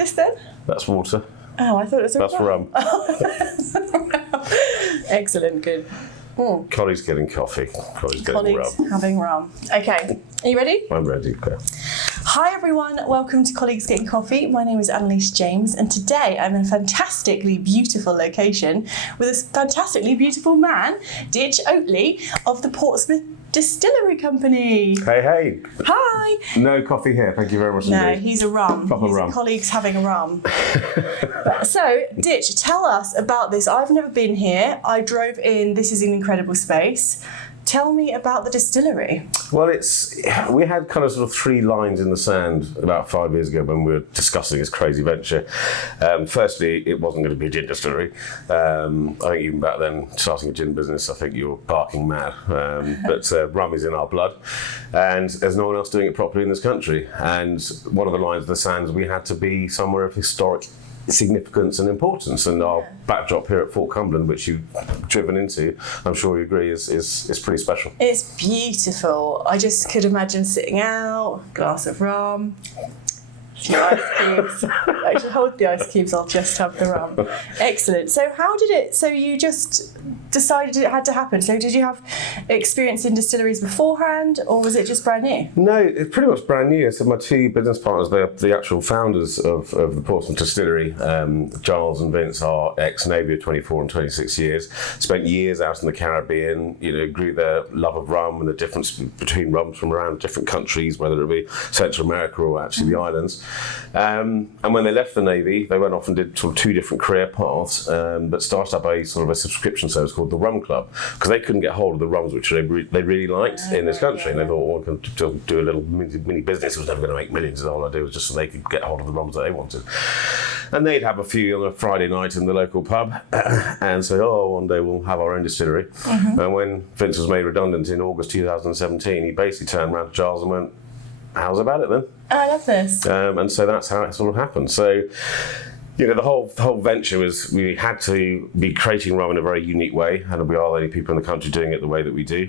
this then? That's water. Oh, I thought it was That's rum. Excellent, good. Collie's getting coffee. Collie's getting rum. Having rum. Okay, are you ready? I'm ready. Okay. Hi everyone, welcome to Colleagues Getting Coffee. My name is Annelies James and today I'm in a fantastically beautiful location with a fantastically beautiful man, Dich Oatley of the Portsmouth Distillery Company. Hey. Hi. No coffee here, thank you very much No, indeed. he's a rum. Proper He's rum. A colleagues having a rum. So, Dich, tell us about this. I've never been here. I drove in. This is an incredible space. Tell me about the distillery. Well, we had kind of sort of three lines in the sand about 5 years ago when we were discussing this crazy venture. Firstly, it wasn't going to be a gin distillery. I think even back then, starting a gin business, I think you were barking mad. But rum is in our blood, and there's no one else doing it properly in this country. And one of the lines in the sand, we had to be somewhere of historic significance and importance, and our backdrop here at Fort Cumberland, which you've driven into, I'm sure you agree, is pretty special. It's beautiful. I just could imagine sitting out, glass of rum, a few ice cubes. Actually, hold the ice cubes, I'll just have the rum. Excellent. So how did it, so you just decided it had to happen. So did you have experience in distilleries beforehand, or was it just brand new? No, it's pretty much brand new. So my two business partners, they're the actual founders of the Portsmouth Distillery. Giles and Vince are ex-Navy of 24 and 26 years. Spent years out in the Caribbean, grew their love of rum and the difference between rums from around different countries, whether it be Central America or actually the islands. And when they left the Navy, they went off and did sort of two different career paths, but started up a sort of a subscription service called the Rum Club, because they couldn't get hold of the rums which they really liked in this country, and they thought, well, we can do a little mini business. It was never going to make millions. The whole idea was just so they could get hold of the rums that they wanted. And they'd have a few on a Friday night in the local pub and say, one day we'll have our own distillery. And when Vince was made redundant in August 2017, he basically turned around to Giles and went, how's about it then? I love this. And so that's how it sort of happened. So, the whole venture was, we had to be creating rum in a very unique way, and we are the only people in the country doing it the way that we do.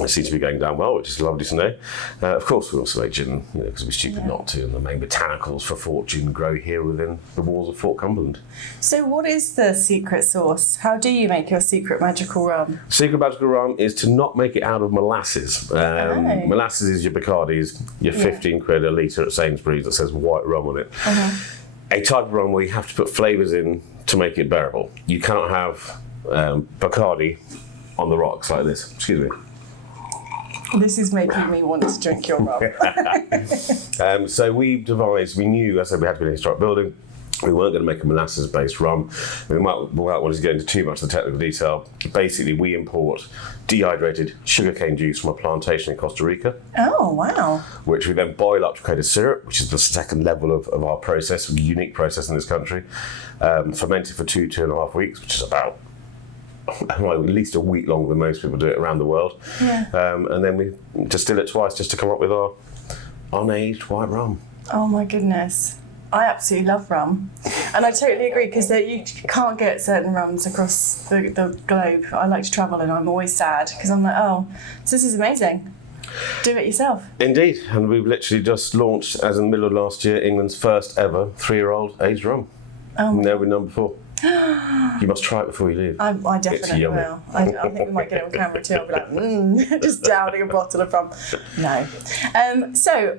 It seems to be going down well, which is lovely to know. Of course, we also make gin, because we're stupid not to, and the main botanicals for Fort gin grow here within the walls of Fort Cumberland. So what is the secret sauce? How do you make your secret magical rum? Secret magical rum is to not make it out of molasses. Molasses is your Bacardis, your 15 quid a litre at Sainsbury's that says white rum on it. A type of rum where you have to put flavours in to make it bearable. You cannot have Bacardi on the rocks like this. Excuse me. This is making me want to drink your rum. So we knew, I said, we had to be in a historic building. We weren't going to make a molasses-based rum. Without wanting to get into too much of the technical detail, basically we import dehydrated sugarcane juice from a plantation in Costa Rica. Oh, wow. Which we then boil up to create a syrup, which is the second level of our process, a unique process in this country. Fermented for 2.5 weeks, which is about at least a week longer than most people do it around the world. And then we distill it twice just to come up with our unaged white rum. Oh my goodness. I absolutely love rum. And I totally agree, because you can't get certain rums across the globe. I like to travel and I'm always sad because I'm like, so this is amazing. Do it yourself. Indeed. And we've literally just launched, as in the middle of last year, England's first ever 3-year-old aged rum. There we're number 4. You must try it before you leave. I definitely will. I think we might get it on camera too. I'll be like, just downing a bottle of rum. No.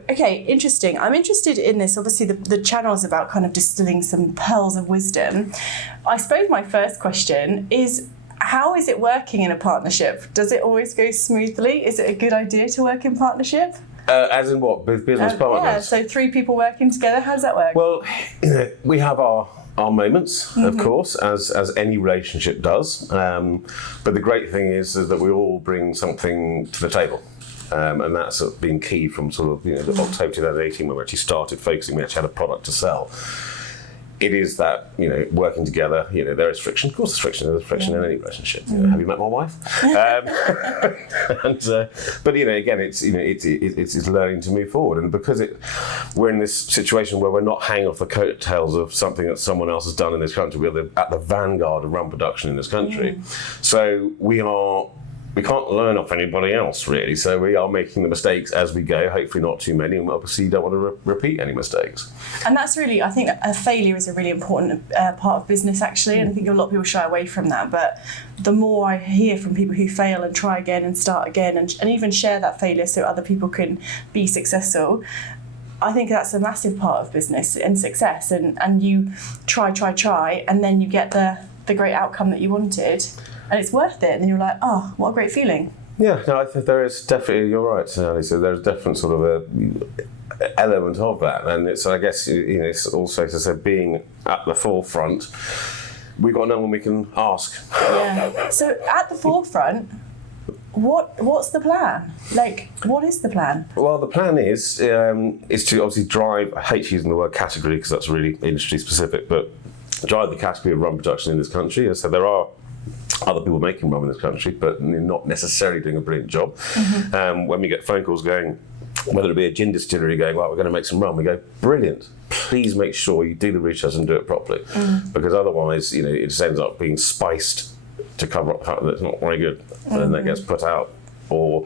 Okay, interesting. I'm interested in this. Obviously, the channel is about kind of distilling some pearls of wisdom. I suppose my first question is, how is it working in a partnership? Does it always go smoothly? Is it a good idea to work in partnership? As in what? With business partners? Yeah, so 3 people working together. How does that work? Well, we have our moments, of course, as any relationship does. But the great thing is that we all bring something to the table. And that's been key from sort of the October 2018 when we actually started focusing. We actually had a product to sell. It is that working together. There is friction. Of course, there's friction. There's friction in any relationship. Have you met my wife? But again, it's learning to move forward. And because we're in this situation where we're not hanging off the coattails of something that someone else has done in this country. We're at the vanguard of rum production in this country. So we are we can't learn off anybody else, really. So we are making the mistakes as we go, hopefully not too many, and obviously you don't want to repeat any mistakes. And that's really, I think a failure is a really important part of business, actually, and I think a lot of people shy away from that. But the more I hear from people who fail and try again and start again and even share that failure so other people can be successful, I think that's a massive part of business and success. And you try, and then you get the great outcome that you wanted. And it's worth it, and you're like, oh, what a great feeling. Yeah, no, I think there is definitely, you're right, Annelies, so there's definitely sort of a element of that, and it's, I guess, it's also, as I said, being at the forefront, we've got no one we can ask. Yeah, so at the forefront, what's the plan? Like, what is the plan? Well, the plan is to obviously drive, I hate using the word category because that's really industry specific, but drive the category of rum production in this country. So there are other people making rum in this country, but not necessarily doing a brilliant job. When we get phone calls going, whether it be a gin distillery going, well, we're going to make some rum, we go, brilliant. Please make sure you do the research and do it properly, because otherwise, it just ends up being spiced to cover up the fact that it's not very good, and then that gets put out. Or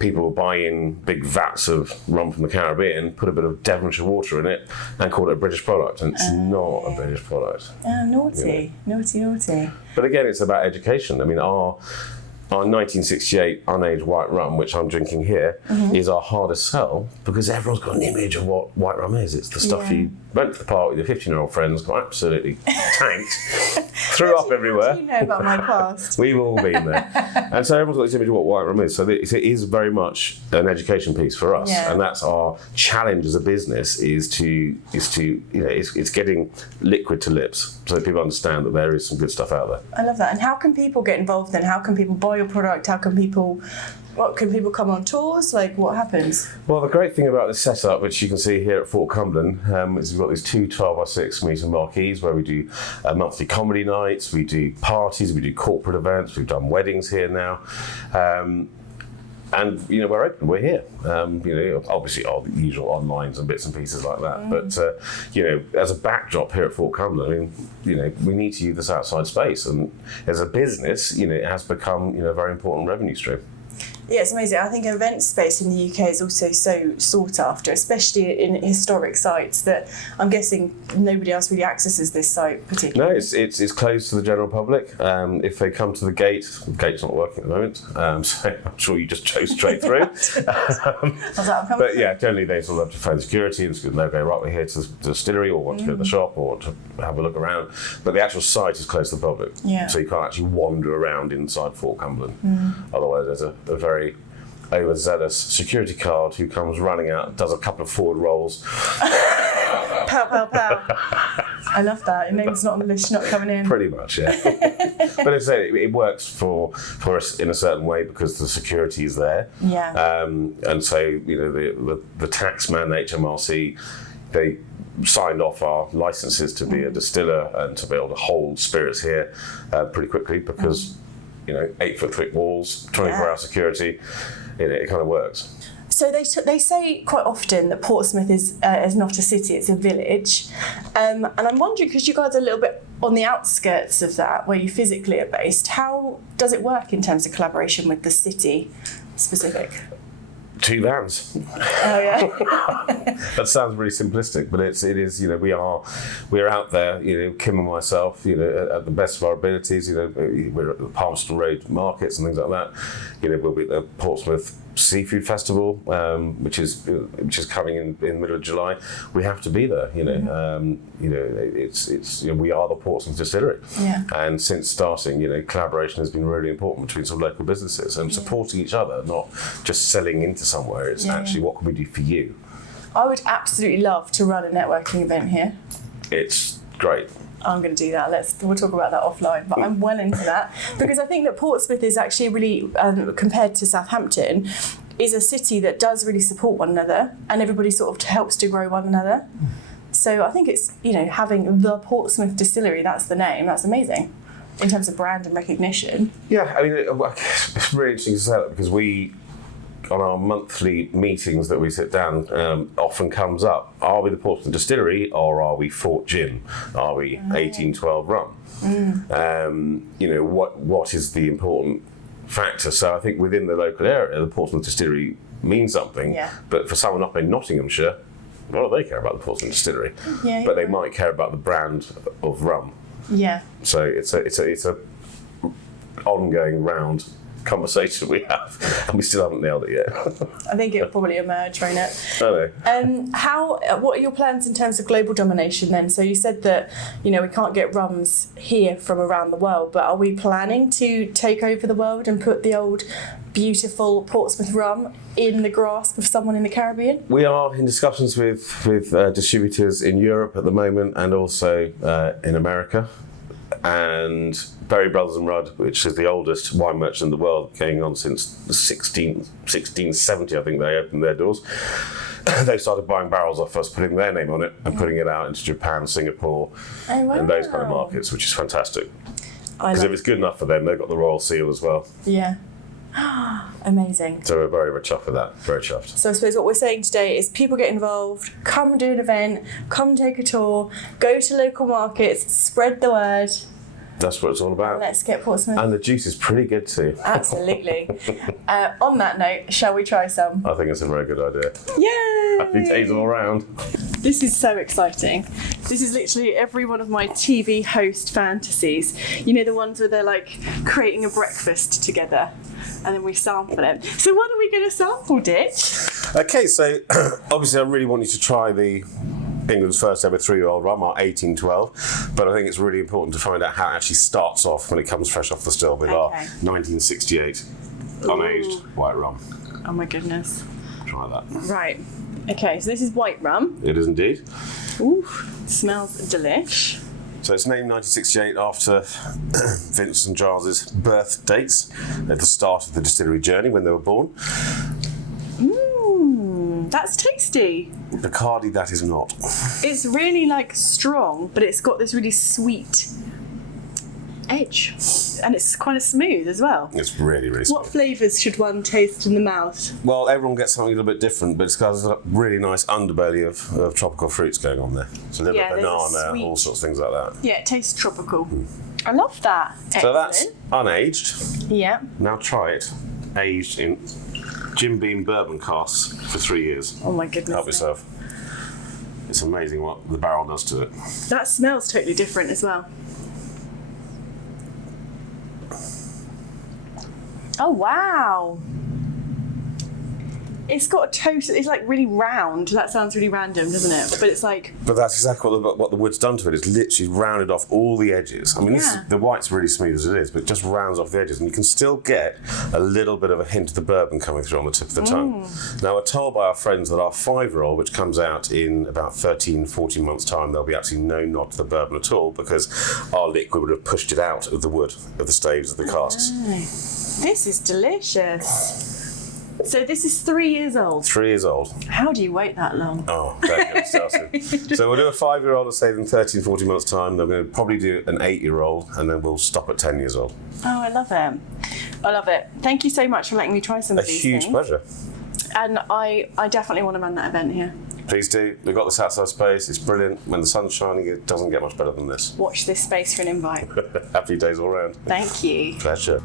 people will buy in big vats of rum from the Caribbean, put a bit of Devonshire water in it, and call it a British product, and it's not a British product. Naughty. But again, it's about education. I mean, our 1968 unaged white rum, which I'm drinking here, is our hardest sell because everyone's got an image of what white rum is. It's the stuff you went to the park with your 15-year-old friends, got absolutely tanked, threw up everywhere. What do you know about my past? We've all been there. And so everyone's got this image of what white rum is. So it is very much an education piece for us. Yeah. And that's our challenge as a business is it's getting liquid to lips so that people understand that there is some good stuff out there. I love that. And how can people get involved then? How can people buy your product? Can people come on tours? Like, what happens? Well, the great thing about this setup, which you can see here at Fort Cumberland, is we've got these two 12x6 metre marquees where we do monthly comedy nights, we do parties, we do corporate events, we've done weddings here now. And we're open, we're here. Obviously all the usual onlines and bits and pieces like that. But as a backdrop here at Fort Cumberland, we need to use this outside space, and as a business, it has become a very important revenue stream. Yeah, it's amazing. I think event space in the UK is also so sought after, especially in historic sites that I'm guessing nobody else really accesses this site particularly. No, it's closed to the general public. If they come to the gate's not working at the moment, so I'm sure you just chose straight through. But yeah, generally they sort of have to phone security and they'll go, right, we're here to the distillery or want to go to the shop or to have a look around. But the actual site is closed to the public, so you can't actually wander around inside Fort Cumberland. Otherwise there's a very overzealous security guard who comes running out, does a couple of forward rolls. Pow, pow, pow. I love that. Your name's not on the list, you're not coming in. Pretty much, yeah. But as I say, it works for us in a certain way because the security is there. Yeah. And so, the tax man, the HMRC, they signed off our licenses to be a distiller and to be able to hold spirits here pretty quickly because 8-foot thick walls, 24-hour security, it kind of works. So they say quite often that Portsmouth is not a city, it's a village. And I'm wondering, because you guys are a little bit on the outskirts of that, where you physically are based, how does it work in terms of collaboration with the city specific? 2 vans. Oh yeah. That sounds really simplistic, but it is. We're out there. Kim and myself. At the best of our abilities. We're at the Palmerston Road markets and things like that. We'll be at the Portsmouth Seafood Festival, which is coming in the middle of July. We have to be there. It's we are the Portsmouth Distillery. Yeah. And since starting, collaboration has been really important between some local businesses and supporting each other, not just selling into somewhere. It's actually what can we do for you. I would absolutely love to run a networking event here. It's great. I'm going to do that. We'll talk about that offline, but I'm well into that because I think that Portsmouth is actually really, compared to Southampton, is a city that does really support one another and everybody sort of helps to grow one another. So I think it's, having the Portsmouth Distillery, that's the name, that's amazing in terms of brand and recognition. Yeah, I mean, it's really interesting to say that because we, on our monthly meetings that we sit down, often comes up, are we the Portsmouth Distillery or are we Fort Gin? Are we 1812 rum? What is the important factor. So I think within the local area, the Portsmouth Distillery means something. Yeah. But for someone up in Nottinghamshire, what do they care about the Portsmouth Distillery? Yeah, but they might care about the brand of rum. Yeah. So it's a ongoing round conversation we have, and we still haven't nailed it yet. I think it'll probably emerge, won't it? I know. What are your plans in terms of global domination then? So you said that, we can't get rums here from around the world, but are we planning to take over the world and put the old beautiful Portsmouth rum in the grasp of someone in the Caribbean? We are in discussions with distributors in Europe at the moment, and also in America. And Berry Brothers and Rudd, which is the oldest wine merchant in the world, going on since 1670, I think they opened their doors. They started buying barrels off us, putting their name on it, and putting it out into Japan, Singapore, and those kind of markets, which is fantastic. Because if it's good enough for them, they've got the royal seal as well. Yeah. Amazing. So we're very, very chuffed with that. Very chuffed. So I suppose what we're saying today is people get involved, come and do an event, come and take a tour, go to local markets, spread the word. That's what it's all about. Let's get Portsmouth. And the juice is pretty good too. Absolutely. On that note, shall we try some? I think it's a very good idea. Yay! Happy days all around. This is so exciting. This is literally every one of my TV host fantasies. The ones where they're like creating a breakfast together and then we sample it. So what are we going to sample, Dich? Okay, so obviously I really want you to try the England's first ever 3-year-old rum, our 1812, but I think it's really important to find out how it actually starts off when it comes fresh off the still with our 1968 unaged white rum. Oh my goodness. Try that. Right. Okay, so this is white rum. It is indeed. Ooh, smells delish. So it's named 1968 after Vince and Charles's birth dates at the start of the distillery journey when they were born. That's tasty. Bacardi, that is not. It's really strong, but it's got this really sweet edge. And it's kind of smooth as well. It's really, really smooth. What flavours should one taste in the mouth? Well, everyone gets something a little bit different, but it's got a really nice underbelly of tropical fruits going on there. So a little bit of banana, all sorts of things like that. Yeah, it tastes tropical. I love that. Excellent. So that's unaged. Yeah. Now try it, aged in Jim Beam bourbon casks for 3 years. Oh my goodness. Help yourself. It's amazing what the barrel does to it. That smells totally different as well. Oh wow. It's got a toast. It's really round. That sounds really random, doesn't it? But it's But that's exactly what the wood's done to it. It's literally rounded off all the edges. I mean, the white's really smooth as it is, but it just rounds off the edges, and you can still get a little bit of a hint of the bourbon coming through on the tip of the tongue. Now, we're told by our friends that our 5-year-old, which comes out in about 13, 14 months' time, there'll be absolutely no nod to the bourbon at all because our liquid would have pushed it out of the wood, of the staves of the casks. This is delicious. So this is 3 years old? 3 years old. How do you wait that long? Oh, very good. So we'll do a 5-year-old, let's say, in 13, 14 months' time. Then we'll probably do an 8-year-old, and then we'll stop at 10 years old. Oh, I love it. I love it. Thank you so much for letting me try some of these things. A huge pleasure. And I definitely want to run that event here. Please do. We've got this outside space. It's brilliant. When the sun's shining, it doesn't get much better than this. Watch this space for an invite. Happy days all round. Thank you. Pleasure.